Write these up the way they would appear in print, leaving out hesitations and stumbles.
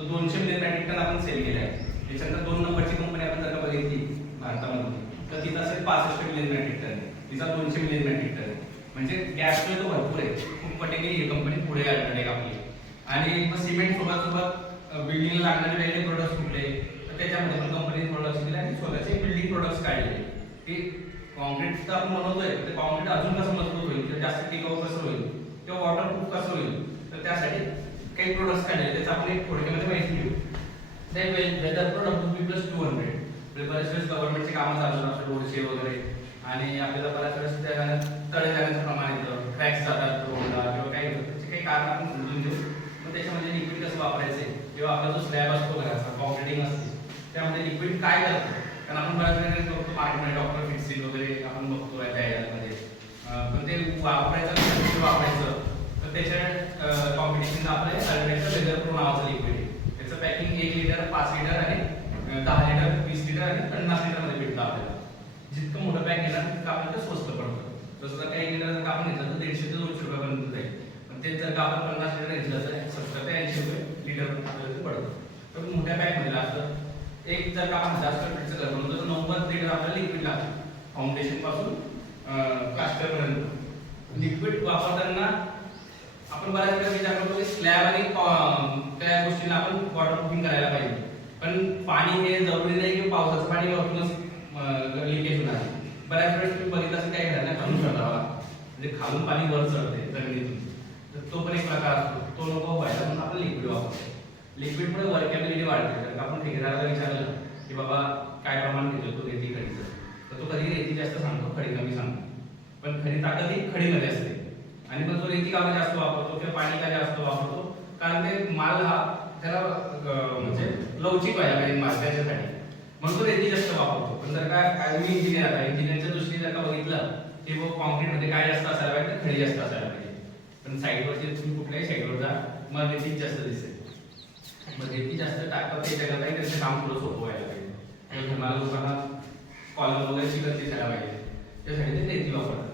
तो 200 million metric ton आपण sale केला आहे. त्याच्यानंतर 2 नंबरची कंपनी आपण जर का बघितली भारतामध्ये तर तिथं असेल 65 मिलियन मेट्रिक टन, तिचा 200 मिलियन मेट्रिक टन. म्हणजे गॅस तो भरपूर आहे, खूप पटीने ही कंपनी पुढे आली आपली. आणि मग सिमेंट सोबत बिल्डिंगला लागणारे वेगळे प्रोडक्ट्स कुठले, तर त्याच्यामध्ये पण कंपनीने प्रोडक्ट्स दिले आणि स्वतःचे बिल्डिंग प्रोडक्ट्स काढले की कॉन्क्रीट तर आपण बनवतोय, तर कॉन्क्रीट अजून कसं मजबूत होईल किंवा जास्त टिकाऊ कसं होईल किंवा वॉटरप्रूफ कसं होईल, तर त्यासाठी काही प्रोडक्ट्स काढले. त्याचं आपण एक थोडक्यामध्ये माहिती घेऊ. ते वेदर प्रोडक्ट B+200 बरेच वेळेस गव्हर्नमेंटचे कामं चालू असतात, रोडचे वगैरे, आणि आपल्याला बऱ्याच वेळेस त्या तळे जाण्याचं प्रमाण येतं, क्रॅक्स जातात रोडला किंवा काही होतं, त्याचे काही कारण आपण समजून घेऊ. मग त्याच्यामध्ये लिक्विड कसं वापरायचे किंवा आपला जो स्लॅब असतो घराचा कॉन्क्रिटिंग असते त्यामध्ये लिक्विड काय करतं, कारण आपण बऱ्याच वेळेस बघतो मार्केटमध्ये डॉक्टर फिक्सिंग वगैरे आपण बघतो त्या याच्यामध्ये, पण ते वापरायचं तर त्याच्या कॉम्पिटिशन आपलं अल्ट्रेटचं वेदर प्रो नावाचं लिक्विड आहे. त्याचं पॅकिंग 1 लिटर, 5 लिटर आणि 10 लिटर, 20 लिटर आणि 50 लिटर मध्ये भेटतं आपल्याला. जितकं मोठं पॅक घेणार तितकं आपल्याला स्वस्त पडतं. जसं काही लिटर जर आपण घेतलं तर 150 ते 200 रुपयापर्यंत जाईल, पण तेच जर का आपण 50 लिटर घेतलं तर 70 ते 80 रुपये लिटर आपल्याला पडतं. तर मोठ्या पॅकमध्ये असतं एक जर का आपण जास्त फीटचं घर बनवतो तर 90 लिटर आपल्याला लिक्विड लागतं फाउंडेशन पासून प्लास्टरपर्यंत. लिक्विड वापरताना आपण बऱ्याच वेळा विचार करतो की स्लॅब आणि त्या गोष्टीला आपण वॉटरप्रूफिंग करायला पाहिजे, पण पाणी हे जरुरी नाही की पावसाचं पाणी वरतूनच लिकेज होणार. बऱ्याच वेळेस तुम्ही बघितलं असं काय घरांना खालून चढावा, म्हणजे खालून पाणी वर चढते जमिनीतून, तर तो पण एक प्रकार असतो, तो नको व्हायला म्हणून आपण लिक्विड वापरतो. लिक्विडमुळे वर्कॅबिलिटी वाढते. जर आपण ठेकेदाराला विचारलं की बाबा काय प्रमाण घेतो तो रेती खडीचं, तर तो कधी रेती जास्त सांगतो, खडी कमी सांगतो, पण खरी ताकद ही खडीमध्ये असते. आणि मग तो रेती का जास्त वापरतो किंवा पाणी का जास्त वापरतो, कारण ते माल हा त्याला म्हणजे लवचिक व्हायला पाहिजे माल त्याच्यासाठी, म्हणून तो रेती जास्त वापरतो. पण जर का मी इंजिनियर आहे, इंजिनियरच्या दृष्टीने जर का बघितलं की कॉन्क्रीटमध्ये काय जास्त असायला पाहिजे, खडी जास्त असायला पाहिजे. पण साईडवरची तुम्ही कुठल्याही साईडवर जा मग रेती जास्त दिसेल, मग रेती जास्त टाकतात ते जगात काही त्यांचं काम थोडं सोपं व्हायला पाहिजे. मला लोकांना कॉलम वगैरे शिकत दिसायला पाहिजे, त्यासाठी ते रेती वापरतात.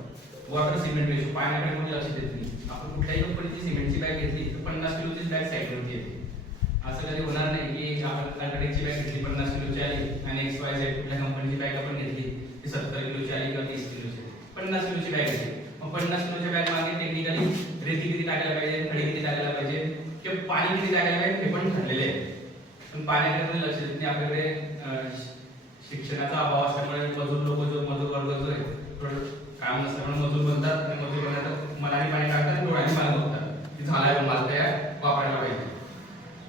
वॉटर सिमेंट रेशो पाण्याकडे कोणी लक्ष देत नाही. आपण कुठल्याही कंपनीची सिमेंटची बॅग घेतली तर 50 किलोची बॅग साईडवरती येते. असं कधी होणार नाही की आपण अल्ट्राटेकची बॅग घेतली 50 किलोची आली आणि XYZ कुठल्या कंपनीची बॅग आपण घेतली ती 70 किलोची आली किंवा 30 किलोची. 50 किलोची बॅग घेतली, मग 50 किलोच्या बॅग मागे टेक्निकली रेती किती टाकायला पाहिजे, खडी किती टाकायला पाहिजे किंवा पाणी किती टाकायला पाहिजे हे पण ठरलेले आहे. पण पाण्याकडे लक्ष देत नाही. आपल्याकडे शिक्षणाचा अभाव असल्यामुळे मजूर वर्ग जो आहे काम नसल्यामुळे मजूर बनतात आणि मजूर बनतात मनाने पाणी टाकतात, डोळ्याने पाणी बघतात की झालाय माल तयार वापरायला पाहिजे.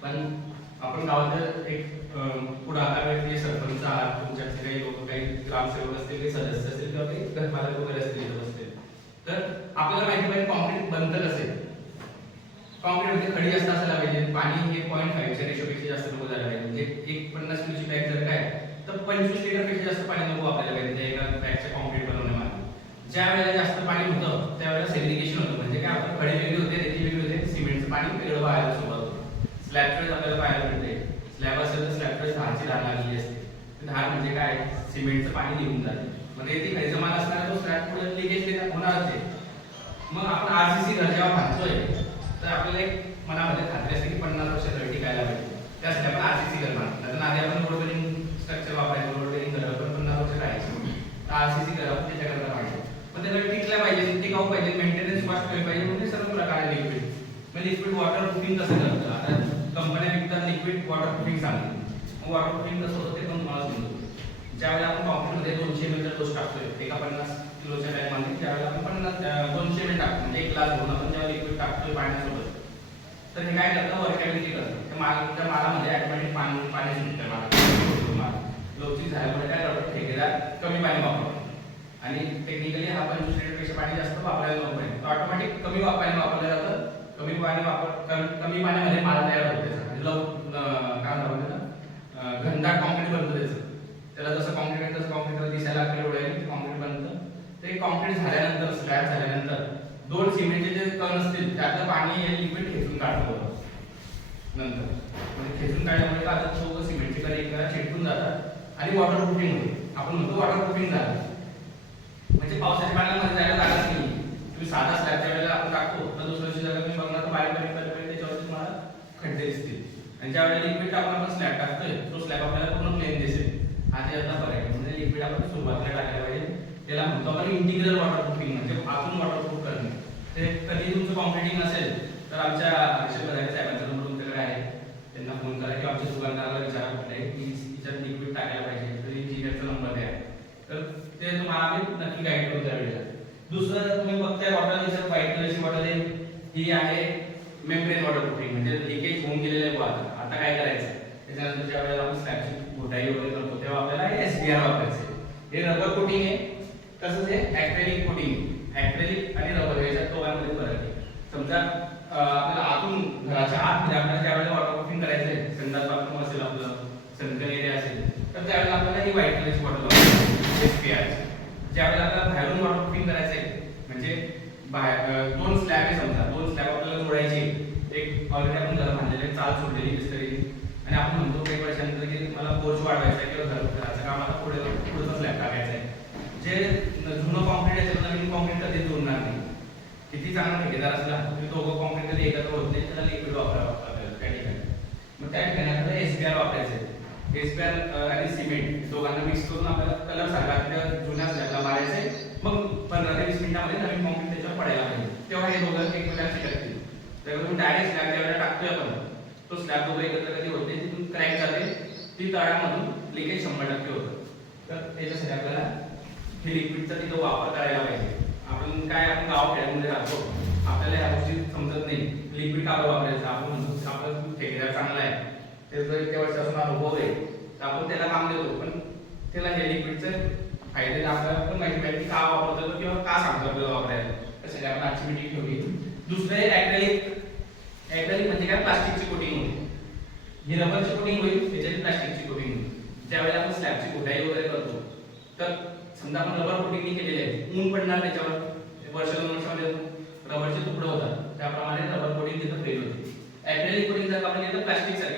पण आपण गावात एक पुढाकार व्यक्ती सरपंच आहात, तुमच्याकडे काही लोक काही ग्रामसेवक असतील, काही सदस्य असतील किंवा काही घरमालक वगैरे असतील असतील, तर आपल्याला माहिती पाहिजे कॉन्क्रीट बनतं कसे. कॉन्क्रीटमध्ये खडी जास्त असायला पाहिजे, पाणी हे 0.5च्या रेशोपेक्षा जास्त नको झालं पाहिजे. म्हणजे एक 50 किलोची बॅग जर काय तर 25 लिटरपेक्षा जास्त पाणी नको वापरायला पाहिजे त्या एका बॅगच्या कॉन्क्रीट बनवण्यामध्ये. ज्या वेळेला जास्त पाणी होतं त्यावेळेला सेग्रिगेशन होतं, म्हणजे काय आपण खडी वेगळी होते, रेती वेगळी होते, सिमेंटचं पाणी वेगळं बाहेर सुरुवात होतं. स्लॅबकडे आपल्याला पाहायला मिळते, स्लॅब असेल तर स्लॅबकडे धारची धार लागलेली असते. धार म्हणजे काय, सिमेंटचं पाणी निघून जाते. मग रेती खडीचा माल असताना तो स्लॅब पुढे लिकेज होणारच आहे. मग आपण RCC घर जेव्हा बांधतोय तर आपल्याला एक मनामध्ये खात्री असते की 50 वर्ष घर टिकायला पाहिजे, त्यासाठी आपण RCC घर बांधतो. तर आधी आपण रोड बिल्डिंग स्ट्रक्चर वापरायचं, रोड बिल्डिंग घर पण 50 वर्ष राहायचं, तर RCC घर आपण त्याच्याकरता पाहिजे. पण त्याला टिकल्या पाहिजे, टिकाऊ पाहिजे, मेंटेनन्स फास्ट पाहिजे, म्हणजे सर्व प्रकार आहे लिक्विड. मग लिक्विड वॉटर प्रूफिंग कसं करतं, आता कंपन्या विकतात लिक्विड वॉटर प्रूफिंग सांगते. मग वॉटर प्रूफिंग कसं होतं ते पण तुम्हाला समजतो. ज्यावेळेला आपण कॉन्क्रीटमध्ये 200 ml डोस टाकतोय एका 50 किलोच्या बॅगमध्ये, त्यावेळेला आपण 200 ml टाकतो, म्हणजे 1 ग्लास घेऊन आपण जेव्हा लिक्विड टाकतोय पाण्यासोबत, तर हे काय करतं, वर्कॅबिलिटी करतं. त्या मालामध्ये ऑटोमॅटिक पाणी सुटतं, माल लवचिक झाल्यामुळे काय करतो ठेकेदार कमी पाणी वापरतो आणि टेक्निकली हा 25 लिटरपेक्षा पाणी जास्त वापरायला नको आहे, तर ऑटोमॅटिक कमी पाणी वापरलं जातं. कमी पाण्यामध्ये माल तयार होतो त्याचा, काय म्हणतात घनदाट कॉन्क्रीट बनतं त्याचं. त्याला जसं कॉन्क्रीट आहे तसं कॉन्क्रीटला दिसायला लागतं, एवढं कॉन्क्रीट बनतं. ते कॉन्क्रीट झाल्यानंतर स्लॅब झाल्यानंतर 2 सिमेंटचे जे कण असतील त्यातलं पाणी हे लिक्विड खेचून काढतो नंतर. म्हणजे खेचून काढल्यामुळे काय होतं, तो सिमेंटचे कण एकमेकांना चिटकून जातात आणि वॉटर प्रूफिंग होते. आपण म्हणतो वॉटर प्रूफिंग झालं म्हणजे पावसाच्या पाण्यामध्ये जायला जागाच नाही. तुम्ही साधा स्लॅबच्या वेळेला आपण टाकतो तर दुसऱ्या दिवशी जर तुम्ही बघणार तर बारीक त्याच्यावरती तुम्हाला खड्डे दिसतील, आणि ज्यावेळेला लिक्विड टाकून आपण स्लॅब टाकतोय तो स्लॅब आपल्याला पूर्ण प्लेन दिसेल हा त्यातला फरक आहे. म्हणजे लिक्विड आपण सुरुवातीला टाकायला पाहिजे. त्याला म्हणतो आपण इंटिग्रल वॉटरप्रूफिंग म्हणजे आतून वॉटरप्रूफ करणे. ते कधी तुमचं कॉम्प्युटिंग असेल तर आमच्या अक्षय बदारे साहेबांचा नंबर तुमच्याकडे आहे, त्यांना फोन करा किंवा आमच्या दुकानदाराला विचारा कुठे की तिच्यात लिक्विड टाकायला पाहिजे तर इंजिनियरचा नंबर द्या, तर ते तुम्हाला आम्ही नक्की गाईड करू त्यावेळेला. दुसरं तुम्ही बघताय बॉटल दिसत व्हाईट कलरची बॉटल आहे, ही आहे मेम्ब्रेन वॉटरप्रूफिंग म्हणजे लिकेज होऊन गेलेलं आहे वॉटर. आता काय करायचं त्याच्यानंतर ज्या वेळेला आपण स्लॅबची घोटाई वगैरे करतो तेव्हा आपल्याला SBR वापरायचं. हे रबर कोटिंग आहे, तसंच हे ॲक्रेलिक कोटिंग. ॲक्रेलिक आणि रबर याच्यात दोघांमध्ये फरक आहे. समजा आपल्याला आतून घराच्या आत आपल्याला ज्यावेळेला वॉटरप्रूफिंग करायचं आहे, संडास बाथरूम असेल आपलं, सनकन एरिया असेल, तर त्यावेळेला आपल्याला ही व्हाईट कलरची बॉटल वापरायची SBR. ज्यावेळेला आपल्याला बाहेरून वॉटरप्रूफिंग करायचं आहे म्हणजे बाहेर दोन स्लॅब आहे, समजा दोन स्लॅब आपल्याला जोडायचे, एक ऑलरेडी आपण घर बांधलेले चाल सोडलेली मिस्त्री आणि आपण म्हणतो काही वर्षानंतर की मला पोर्च वाढवायचा आहे किंवा घराचं काम आता पुढचा स्लॅब टाकायचा आहे. जे जुनं कॉन्क्रीट आहे त्याला नवीन कॉन्क्रीट कधी जोडणार नाही. किती चांगला ठेकेदार असला तरी दोघं कॉन्क्रीट कधी एकत्र होत नाही, त्याला लिक्विड वापरावं लागतं त्या ठिकाणी. मग त्या ठिकाणी आपल्याला SBR वापरायचं आहे. SBR आणि सिमेंट दोघांना मिक्स करून आपल्याला कलर सारखा त्या जुन्या स्लॅबला मारायचं आहे. मग 15 ते 20 मिनिटांमध्ये नवीन कॉन्क्रीट त्याच्यावर पडायला पाहिजे, तेव्हा हे दोघं एकमेकांशी टाकतील. तर तुम्ही डायरेक्ट स्लॅब ज्यावेळेला टाकतोय आपण तो स्लॅब दोघं एकत्र कधी होते, तिथून क्रॅक जाते, ती तळ्यामधून लिकेज 100% होतं. तर त्याच्यासाठी आपल्याला हे लिक्विडचा तिथं वापर करायला पाहिजे. आपण गाव खेड्यामध्ये राहतो, आपल्याला ह्या गोष्टी समजत नाही. लिक्विड का वापरायचं आपण म्हणतो आपला ठेकेदार चांगला आहे, त्याचा इतक्या वर्षापासून अनुभव आहे, तर आपण त्याला काम देतो, पण त्याला हे लिक्विडचं फायदे आपल्याला पण माहिती पाहिजे की का वापरतो किंवा का सांगतो आपल्याला वापरायला. त्यासाठी आपण आजची मीटिंग ठेवली. दुसरं ॲक्रेलिक. ॲक्रेलिक म्हणजे काय, प्लास्टिकची कोटिंग होईल. ही रबरची कोटिंग होईल, त्याच्यात प्लास्टिकची कोटिंग होईल. ज्यावेळेला आपण स्लॅबची घोटाई वगैरे करतो तर समजा आपण रबर कोटिंग केलेली आहे, ऊन पडणार त्याच्यावर, वर्ष 2 वर्षामध्ये रबरचे तुकडे होतात, त्याप्रमाणे रबर कोटिंग तिथं फेल होते. ॲक्रेलिक कोटिंग जर आपण केलं प्लास्टिक सारखं